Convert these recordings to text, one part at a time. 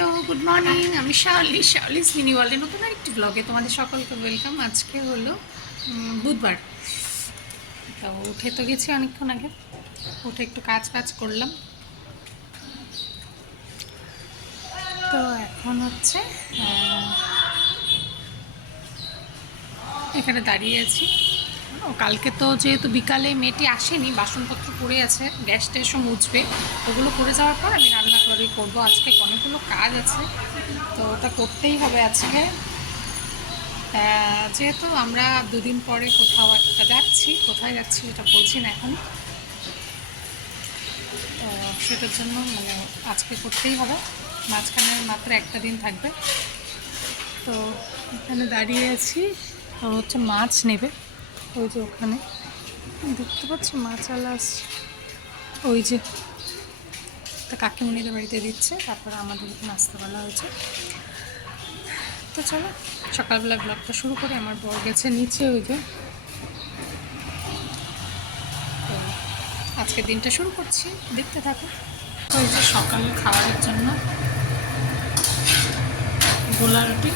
Hello, good morning. আমি শাওলিস mini ওয়ার্ল্ডের নতুন আরেকটি ব্লগে তোমাদের সকলকে ওয়েলকাম। আজকে হলো বুধবার। তো উঠে তো গেছি অনেকক্ষণ আগে, উঠে একটু কাজ করলাম। তো এখন হচ্ছে এখানে দাঁড়িয়ে আছি। কালকে তো যেহেতু বিকালে মেয়েটি আসেনি, বাসনপত্র পড়ে আছে, গ্যাস ট্যাসও মুছবে, ওগুলো করে যাওয়ার পর আমি রান্নাঘরে করবো। আজকে অনেকগুলো কাজ আছে, তো ওটা করতেই হবে আজকে। যেহেতু আমরা দুদিন পরে কোথাও একটা যাচ্ছি, কোথায় যাচ্ছি এটা বলছি না এখন, তো সেটার জন্য মানে আজকে করতেই হবে। মাঝখানে মাত্র একটা দিন থাকবে। তো এখানে দাঁড়িয়ে আছি, হচ্ছে মাছ নেবে। ওই যে ওখানে দেখতে পাচ্ছি মাছওয়ালা আসছে, ওই যে কাকিমণিদের বাড়িতে দিচ্ছে, তারপরে আমাদের নাস্তাবেলা হয়েছে। তো চলো সকালবেলা ব্লগটা শুরু করে। আমার বর গেছে নিচে, ওই যে আজকের দিনটা শুরু করছি, দেখতে থাকো। ওই যে সকালে খাওয়ার জন্য গোলা রুটি,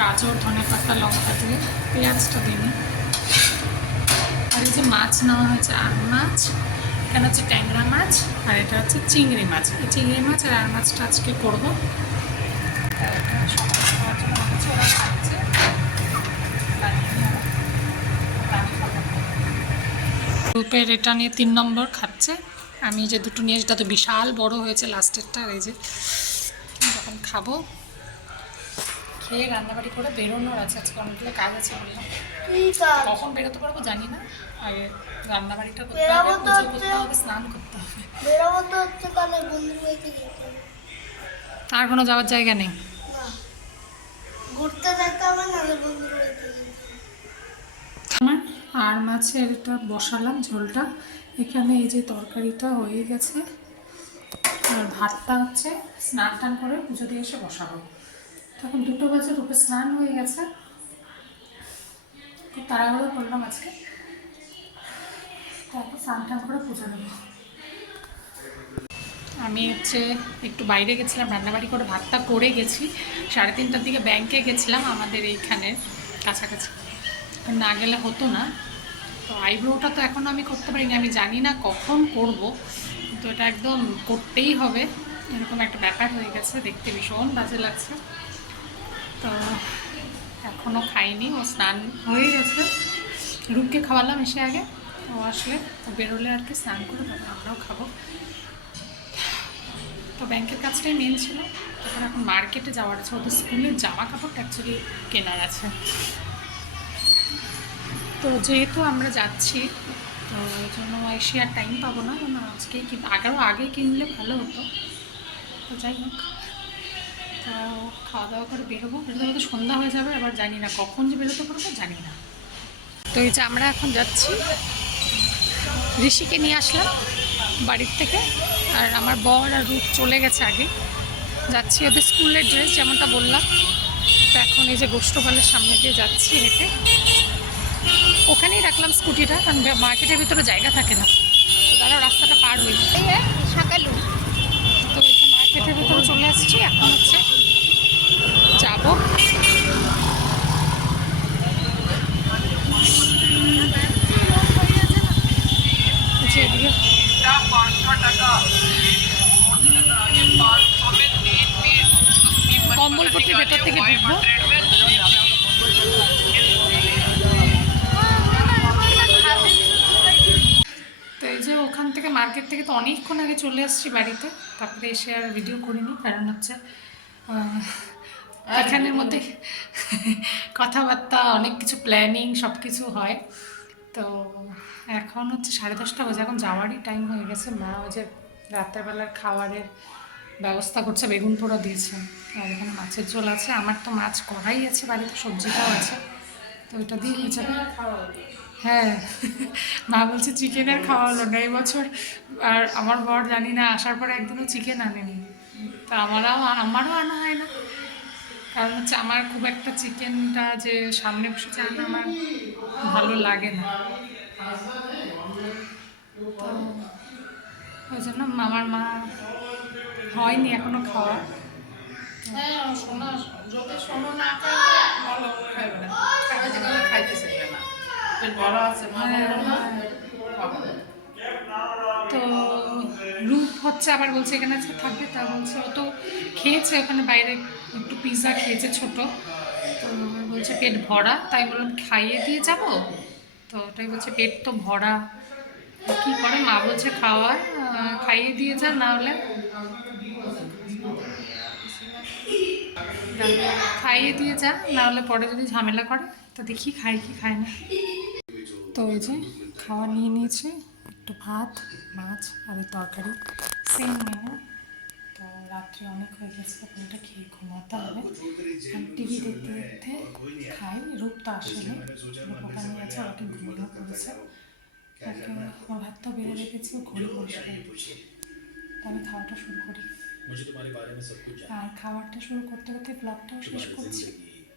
গাজর, ধনেপাতা, লঙ্কা দিয়ে, পেঁয়াজটা দিইনি। আর এই যে মাছ নেওয়া হয়েছে, আর মাছ, এখানে হচ্ছে ট্যাংরা মাছ, আর এটা হচ্ছে চিংড়ি মাছ। এই চিংড়ি মাছ আর মাছটা আজকে করবো। সকালে খাওয়ার জন্য হচ্ছে ওরা খাচ্ছে, গ্রুপের এটা নিয়ে 3 নম্বর খাচ্ছে। আমি যে দুটো নিয়ে, সেটা তো বিশাল বড় হয়েছে লাস্টেরটা। আর এই যে যখন খাবো, খেয়ে রান্নাবাড়ি করে বেরোনোর আছে। আজকে অনেকগুলো কাজ আছে বললাম, কখন বেরোতে পারবো জানি না। আর রান্নাবাড়িটা করতে হবে, পুজো করতে হবে, স্নান করতে হবে। আর কোনো যাওয়ার জায়গা নেই, ঘুরতে যেতে হবে না বন্ধুর বাড়িতে। আর মাছের এটা বসালাম ঝোলটা। এখানে এই যে তরকারিটা হয়ে গেছে, আর ভাতটা হচ্ছে স্নান টান করে পুজো দিয়ে এসে বসাবো। তখন 2টো বাজে, রূপে স্নান হয়ে গেছে, খুব তাড়াহুড়ো করলাম আজকে। তারপর স্নান টান করে পুজো দেবো। আমি হচ্ছে একটু বাইরে গেছিলাম, রান্নাবাড়ি করে ভাতটা করে গেছি। 3:30টার দিকে ব্যাংকে গেছিলাম আমাদের এইখানের কাছাকাছি, না গেলে হতো না। তো আইব্রোটা তো এখনও আমি করতে পারিনি, আমি জানি না কখন করব, তো এটা একদম করতেই হবে, এরকম একটা ব্যাপার হয়ে গেছে। দেখতে ভীষণ বাজে লাগছে। তো এখনও খাইনি, ও স্নান হয়ে গেছে, রূপকে খাওয়ালাম এসে আগে। ও আসলে বেরোলে আর কি স্নান করে তারপর আমরাও খাবো। তো ব্যাংকের কাজটাই মেন ছিল। তখন এখন মার্কেটে যাওয়ার আছে, ওদের স্কুলের জামা কাপড়টা অ্যাকচুয়ালি কেনার আছে। তো যেহেতু আমরা যাচ্ছি, তো ওই জন্য এসে আর টাইম পাবো না, কারণ আজকেই আগে কিনলে ভালো হতো। তো যাই হোক, তো খাওয়া দাওয়া করে বেরোতে বেরোতে সন্ধ্যা হয়ে যাবে। আবার জানি না কখন যে বেরোতে পারবো, জানি না। তো এই যে আমরা এখন যাচ্ছি, ঋষিকে নিয়ে আসলাম বাড়ির থেকে, আর আমার বর আর রূপ চলে গেছে আগে। যাচ্ছি ওদের স্কুলের ড্রেস, যেমনটা বললাম। তো এখন এই যে গোষ্ঠপালের সামনে দিয়ে যাচ্ছি হেঁটে, ওখানেই রাখলাম স্কুটিটা, কারণ মার্কেটের ভিতরে জায়গা থাকে না। তো দাঁড়াও, রাস্তাটা পার হই। সকালু তো এই যে মার্কেটের ভিতরে চলে আসছি, এখন হচ্ছে যাবো। এদিকে কম্বলপট্টির ভেতর থেকে ঢুকবো। তো এই যে ওখান থেকে, মার্কেট থেকে তো অনেকক্ষণ আগে চলে আসছি বাড়িতে, তারপরে এসে আর ভিডিও করিনি, কারণ হচ্ছে এখানের মধ্যে কথাবার্তা, অনেক কিছু প্ল্যানিং, সব কিছু হয়। তো এখন হচ্ছে 10:30 বাজে, এখন যাওয়ারই টাইম হয়ে গেছে। মা ওই যে রাত্রেবেলার খাবারের ব্যবস্থা করছে, বেগুন পোড়া দিয়েছে, আর এখানে মাছের ঝোল আছে। আমার তো মাছ কড়াই আছে বাড়িতে, সবজিটাও আছে, তো ওইটা দিয়ে হয়ে যাবে। হ্যাঁ, মা বলছে চিকেনের খাওয়া হলো না এই বছর। আর আমার বর জানি না আসার পরে একদিনও চিকেন আনেনি, তা আমারও আনা হয় না, কারণ হচ্ছে আমার খুব একটা চিকেনটা যে সামনে বসে আনা আমার ভালো লাগে না। তো ওই জন্য আমার মা হয়নি এখনো খাওয়া। হ্যাঁ শোনা, যদি শোনো না খায় ভালো খাইবে না, খাইতে গেলে খাইতে চাইবে না, পেট বড় আছে মা বললো না খাবো না। তো রূপ হচ্ছে আবার বলছে এখানে যে থাকবে, তা বলছে ও তো খেয়েছে ওখানে বাইরে একটু পিৎজা খেয়েছে ছোট, তো বলছে পেট ভরা, তাই বললাম খাইয়ে দিয়ে যাব, তো ওটাই বলছে পেট তো ভরা, কি করে মা বলছে খাওয়ার খাইয়ে দিয়ে যা, না হলে খাইয়ে দিয়ে যা, না হলে পরে যদি ঝামেলা করে, তো দেখি খায় কি খায় না। তো এই যে খাওয়া নিয়ে নিয়েছি, একটু ভাত, মাছ আর এই তরকারি, সেম মেনু। তো রাত্রে অনেক হয়ে গেছে, এখন এটা খেয়ে ঘুমাতে হবে। আমি টিভি দেখতে দেখতে খাই, রূপ তো আসেনি, রূপ ওখানে আছে, ওকে ঘুমিয়েও পড়েছে, ওকে ওর ভাতটা বেড়ে রেখেছি, ও ঘড়ি পরিষ্কার করছে। তো আমি খাওয়াটা শুরু করি, আর খাবারটা শুরু করতে করতে ব্লগটাও শেষ করছি।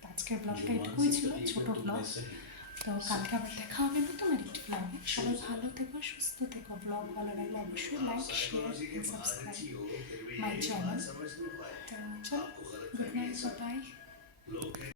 আজকের ব্লগটা এটুকুই ছিল, ছোট ব্লগ। তো কালকে আবার দেখা হবে নতুন একটি ব্লগে। সবাই ভালো থেকো, সুস্থ থেকো। ব্লগ ভালো লাগলে অবশ্যই like, share and subscribe my channel. তো চলো, গুড নাইট, বাই।